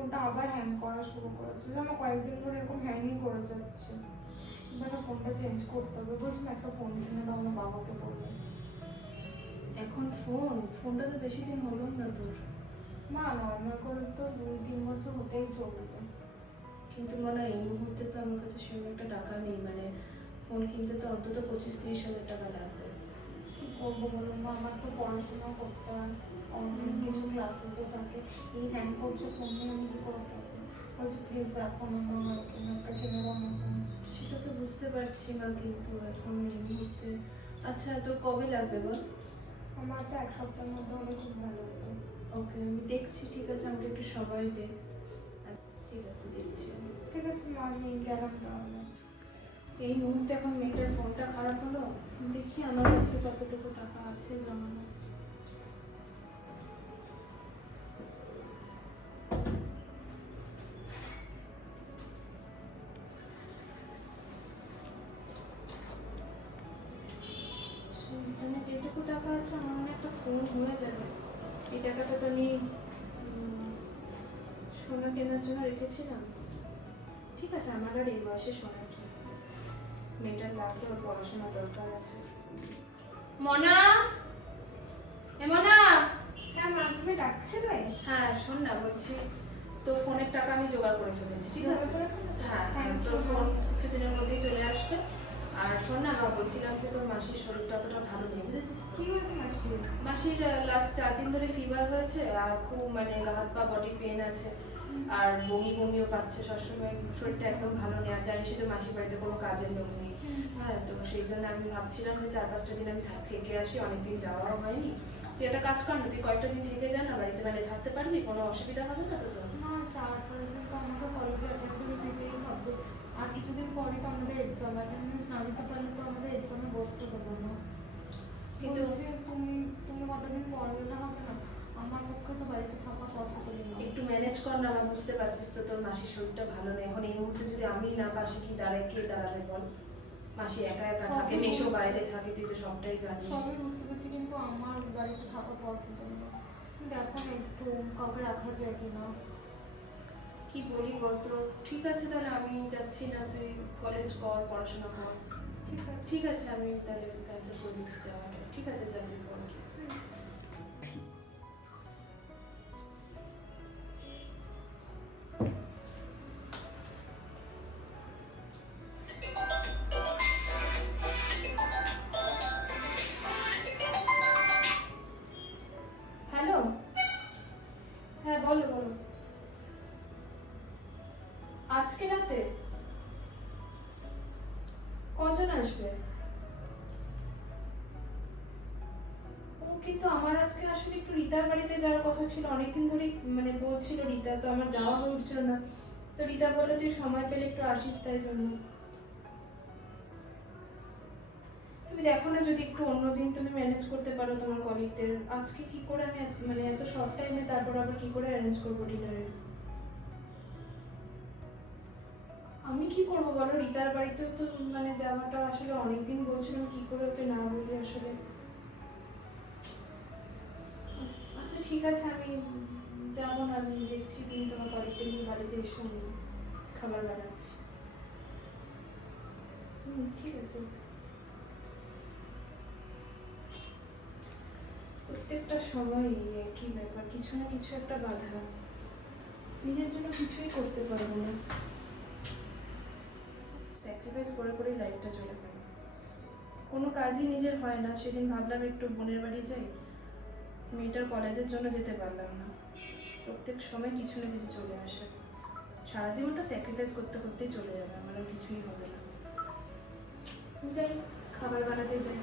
ফোনটা আবার হ্যাং করা শুরু করেছে, আমার কয়েকদিন ধরে এরকম হ্যাংই করে যাচ্ছে। এবার ফোনটা চেঞ্জ করতে হবে, বলছিলাম একটা ফোন কিনে দাও, আমার বাবাকে বলবো। এখন ফোনটা তো বেশি দিন হলো না তোর। না নর্মাল করে তো 2-3 বছর হতেই চলবে। কিন্তু মানে এই মুহূর্তে তো আমার কাছে সেরকম একটা টাকা নেই, মানে ফোন কিনতে তো অন্তত 25-30 হাজার টাকা লাগবে। কি করবো বলুন মা, আমার তো পড়াশোনা করতে হয়, অনলাইন কিছু ক্লাসেসও থাকে, এই হ্যাং করছে ফোন নিয়ে আমি কি করে পড়বো। বলছি প্লিজ এখন আমার একটা কিনে দাও না ফোন। সেটা তো বুঝতে পারছি মা, কিন্তু এখন এই মুহূর্তে। আচ্ছা তোর কবে লাগবে বল? আমার তো 1 সপ্তাহের মধ্যে হলে খুব ভালো হতো। ওকে আমি দেখছি, ঠিক আছে আমাকে একটু সময় দে। ঠিক আছে দেখছি আমি। ঠিক আছে মা, আমি গেলাম তাহলে। এই মুহূর্তে এখন মেয়েটার ফোনটা খারাপ হলো, দেখি আমার কাছে কতটুকু টাকা আছে জমানো। এখানে যেটুকু টাকা আছে আমার মনে হয় একটা ফোন হয়ে যাবে। এই টাকাটা তো আমি সোনা কেনার জন্য রেখেছিলাম। ঠিক আছে, আমার আর এই বয়সে সোনা কি, মেয়েটার লাগবে, ওর পড়াশোনার দরকার আছে। মনা, এ মনা। হ্যাঁ মা, তুমি ডাকছিলে? হ্যাঁ শোন না, বলছি তো ফোনের টাকা আমি জোগাড় করে ফেলেছি, ঠিক আছে? হ্যাঁ হ্যাঁ, তোর ফোন কিছুদিনের মধ্যেই চলে আসবে। আর শোন না মা, বলছিলাম যে তোর মাসির শরীরটা অতটা ভালো নেই, বুঝেছিস? কি হয়েছে মাসির? মাসির লাস্ট 4 দিন ধরে ফিভার হয়েছে, আর খুব মানে গা হাত পা বডি পেন আছে, আর বমি বমিও পাচ্ছে সবসময়, শরীরটা একদম ভালো নেই। আর জানিসই তো মাসির বাড়িতে কোনো কাজের লোক নেই। হ্যাঁ, তো সেই জন্য আমি ভাবছিলাম যে 4-5টা দিন আমি থেকে আসি, অনেকদিন যাওয়াও হয়নি। তুই একটা কাজ কর না, তুই কয়েকটা দিন থেকে যা না বাড়িতে, মানে থাকতে পারবি, কোনো অসুবিধা হবে না তো তোর? না 4-5 দিন তো আমাকে কলেজে অ্যাটেন্ডেন্স দিতেই হবে, আর কিছুদিন পরে তো আমাদের এক্সাম, অ্যাটেন্ডেন্স না দিতে পারলে তো আমাদের এক্সামে বসতে দেবো না। কিন্তু বলছি তুমি তুমি কতদিন পরে গেলে হবে না, আমার পক্ষে তো বাড়িতে থাকা পসিবল না। একটু ম্যানেজ কর না, আমি বুঝতে পারছিস তো তোর মাসির শরীরটা ভালো নেই এখন। এই মুহূর্তে যদি আমি না পাশে কি দাঁড়ায়, কে দাঁড়াবে বল? মাসি একা একা থাকে, মেশো বাইরে থাকে, তুই তো সবটাই জানিস। সবই বুঝতে পারছি, কিন্তু আমার বাড়িতে থাকা পসিবল না। দেখো না একটু কাউকে রাখা যায় কিনা। কি বলি বলতো? ঠিক আছে তাহলে আমি যাচ্ছি না, তুই কলেজ কর, পড়াশোনা কর। ঠিক আছে। ঠিক আছে, আমি তাহলে ক্যান্সেল করে দিচ্ছি যাওয়াটা। ঠিক আছে, যা তুই পড়। হ্যালো, হ্যাঁ বলো বলো। আজকে রাতে কজন আসবে? ও কিন্তু আমার আজকে আসলে একটু রিতার বাড়িতে যাওয়ার কথা ছিল, অনেকদিন ধরেই মানে বলছিল রিতা, তো আমার যাওয়া হয়ে উঠছিল না। তো রিতা বললো তুই সময় পেলে একটু আসিস, তাই জন্য। তুমি দেখো না যদি একটু অন্যদিন তুমি ম্যানেজ করতে পারো তোমার কলিগদের। আজকে কি করে আমি মানে এত শর্ট টাইমে তারপর আবার কি করে অ্যারেঞ্জ করবো ডিনারে? আমি কি করবো বলো, রিতার বাড়িতেও তো মানে যাওয়াটা আসলে অনেকদিন বলছিলাম, কি করে ওকে না বলি আসলে। আচ্ছা ঠিক আছে, আমি যাবো না, আমি দেখছি তুমি তোমার বাড়িতে গিয়ে বাড়িতে এসো, আমি খাবার বানাচ্ছি। ঠিক আছে। প্রত্যেকটা সময় একই ব্যাপার, কিছু না কিছু একটা বাধা, নিজের জন্য কিছুই করতে পারবো না। স্যাক্রিফাইস করে করেই লাইফটা চলে গেল, কোনো কাজই নিজের হয় না। সেদিন ভাবলাম একটু বোনের বাড়ি যাই, মেয়েটার কলেজের জন্য যেতে পারলাম না। প্রত্যেক সময় কিছু না কিছু চলে আসে, সারা জীবনটা স্যাক্রিফাইস করতে করতেই চলে যাবে, আমার আর কিছুই হবে না। যাই, খাবার বানাতে যাই।